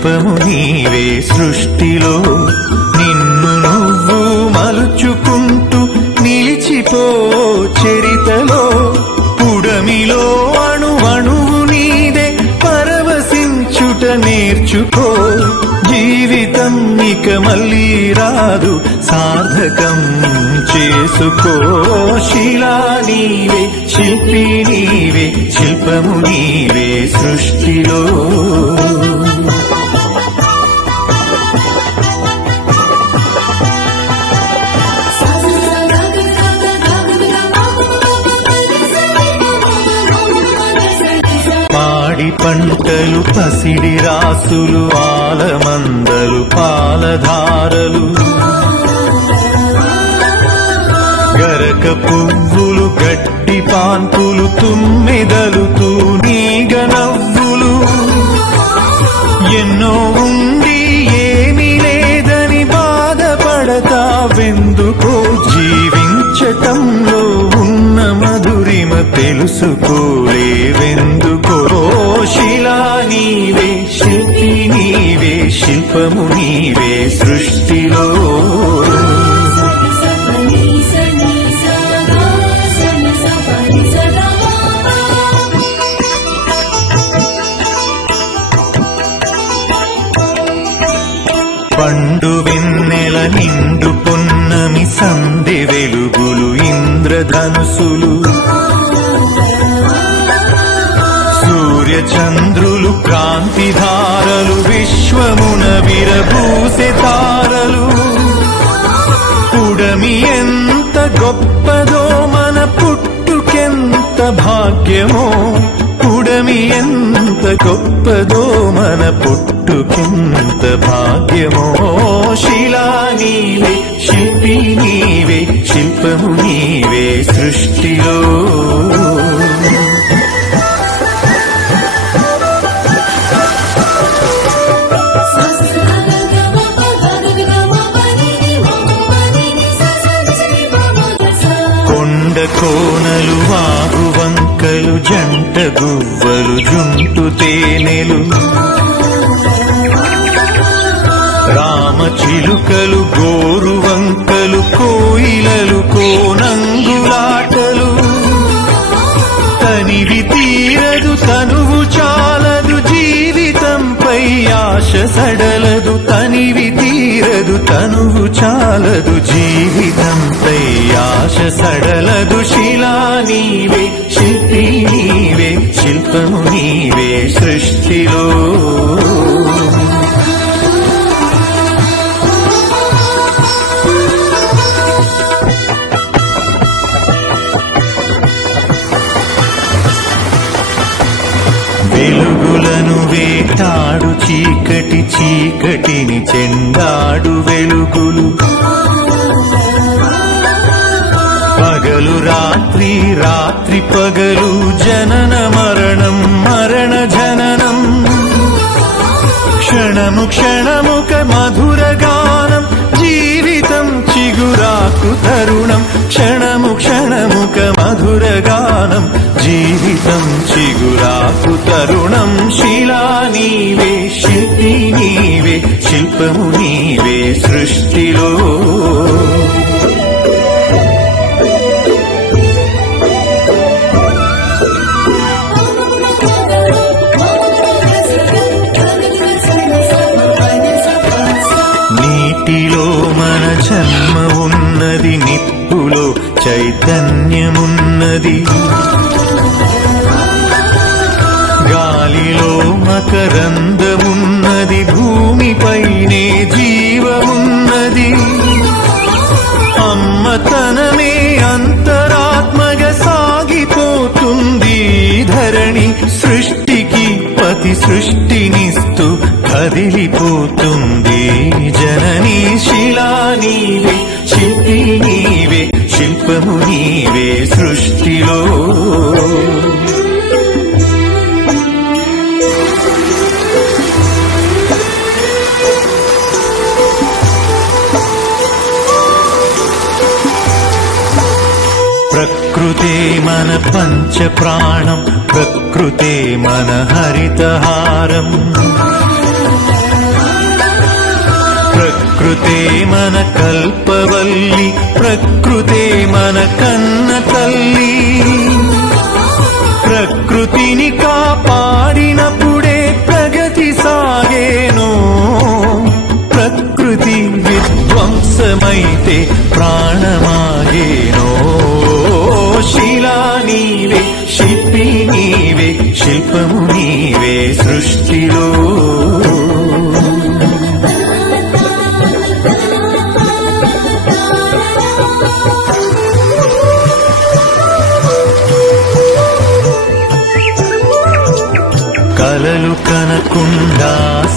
శిల్పము నీవే సృష్టిలో నిన్ను నువ్వు మలుచుకుంటూ నిలిచిపో చరితలో పుడమిలో అణువణువు నీదే పరవశించుట నేర్చుకో జీవితం ఇక మళ్ళీ రాదు సార్థకం చేసుకో శిలా నీవే శిల్పి నీవే శిల్పము నీవే సృష్టిలో పాడి పంటలు పసిడి రాసులు ఆలమందలు పాలధారలు గరక పువ్వులు గడ్డి పాన్పులు తుమ్మెదలు తూనీగ నవ్వులు ఎన్నో ఉండి ఏమీ లేదని బాధపడతావెందుకో జీవించటంలో ఉన్న మధురిమ తెలుసుకోలేవెందుకో శిలా నీవే శిల్పి నీవే శిల్పము నీవే సృష్టిలో పండు వెన్నెల నిండు పొన్నమి సందె వెలుగులు ఇంద్రధనుసులు సూర్య చంద్రులు క్రాంతిధారలు విశ్వమున విరబూసె తారలు పుడమి ఎంత గొప్పదో మన పుట్టుకెంత భాగ్యమో పుడమి ఎంత గొప్పదో మన పుట్టుకెంత భాగ్యమో శిలా నీవే శిల్పి నీవే శిల్పము నీవే సృష్టిలో కోనలు వాగు వంకలు జంట గువ్వలు జుంటు తేనెలు రామ చిలుకలు గోరు వంకలు కోయిలలు కోనంగులాటలు తనివి తీరదు తనువు చాలదు జీవితంపై ఆశ సడలదు తనివి తీరదు తనువు చాలదు జీవితంపై ఆశ సడలదు శిలా నీవే శిల్పి నీవే శిల్పము నీవే సృష్టిలో వెలుగులను వేటాడు చీకటి చీకటిని చెండాడు వెలుగులు పగలు రాత్రి రాత్రి పగలు జనన మరణం మరణ జననం క్షణము క్షణముక మధుర గానం జీవితం చిగురాకు తరుణం క్షణము క్షణముక మధుర గానం జీవితం చిగురాకు తరుణం శిలా నీవే శిల్పి నీవే శిల్పము నీవే సృష్టిలో నీటిలో మన జన్మ ఉన్నది నిప్పులో చైతన్యమున్నది గాలిలో మకరందమున్నది భూమిపైనే జీవమున్నది అమ్మతనమే అంతరాత్మగా సాగిపోతుంది ధరణి సృష్టికి పతి సృష్టినిస్తూ కదిలిపోతుంది జననీ శిలా నీవే శిల్పి నీవే శిల్పము నీవే సృష్టిలో ప్రకృతే మన పంచ ప్రాణం ప్రకృతే మన హరితహారం ప్రకృతే మన కల్పవల్లి, ప్రకృతే మన కన్న తల్లి. ప్రకృతిని కాపాడినప్పుడే ప్రగతి సాగేను. ప్రకృతి విధ్వంసమైతే ప్రాణమాగేనో. శిలా నీవే, శిల్పి నీవే, శిల్పము నీవే సృష్టిలో. కలలు కనకుండా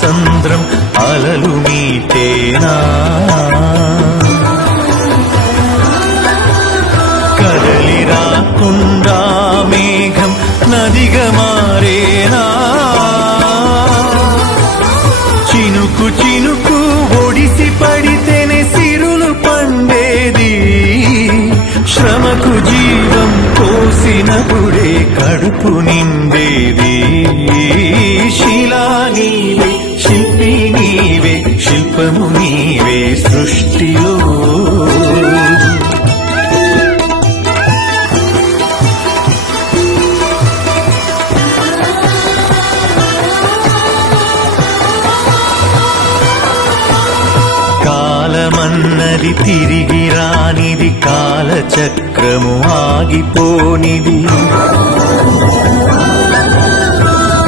సంద్రం అలలు మీటేనా. కదలి రాకుండా మేఘం నదిగా మారేనా. చినుకు చినుకు ఒడిసి పడితేనే సిరులు పండేది. శ్రమకు జీవం పోసినప్పుడే కడుపు నిండేది. శిలా నీవే, శిల్పి నీవే, శిల్పము నీవే సృష్టిలో. కాలమన్నది తిరిగి రానిది, కాలచక్రము ఆగిపోనిది.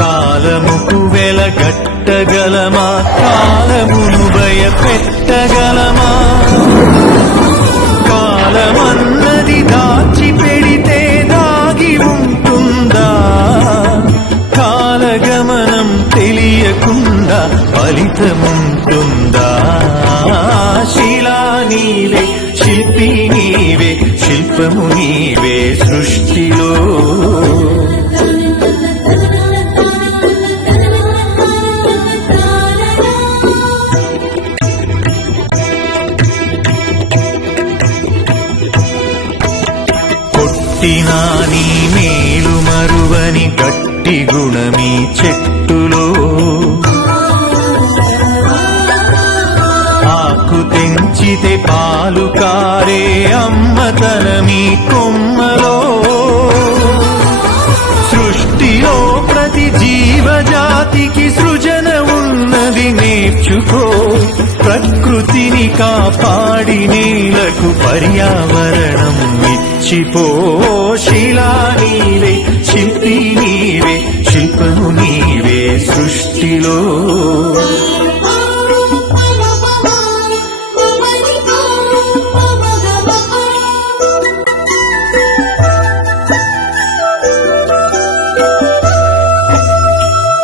కాలముకు వెలగట్టగలమా, కాలమును భయపెట్టగలమా. కాలమన్నది దాచి పెడితే దాగి ఉంటుందా. కాలగమనం తెలియకుండా ఫలితముంటుందా. శిలా నీవే, శిల్పి నీవే, శిల్పము నీవే సృష్టిలో. కొట్టినా నీ మేలు మరువని గట్టి గుణమీ చెట్టులో. ఆకు తెంచితే పాలు కారే అమ్మతనమీ కొమ్మలో. సృష్టిలో ప్రతి జీవజాతికి సృజన ఉన్నది నేర్చుకో. ప్రకృతిని కాపాడి నేలకు పర్యావరణం ఇచ్చిపో. శిలా నీవే, శిల్పి నీవే, శిల్పము నీవే సృష్టిలో.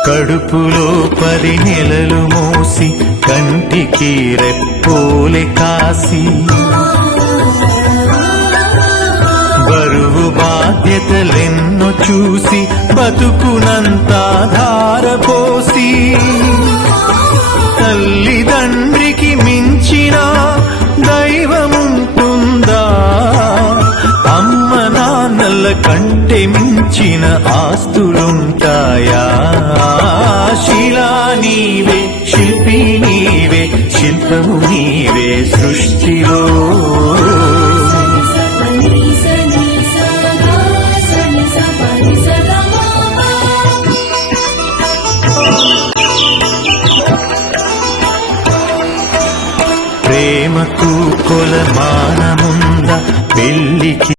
కడుపులో 10 నెలలు మోసి కంటికి రెప్పోలే కాసి. బరువు బాధ్యతలెన్నో చూసి బతుకునంతా ధారపోసి. తల్లిదండ్రికి మించిన దైవముంటుందా. అమ్మ నాన్నల కంటే మించిన ఆస్తులుంటాయా. శిలా నీవే, శిల్పి నీవే, శిల్పము నీవే సృష్టిలో. ప్రేమకు కొలమానముందా, పెళ్లికి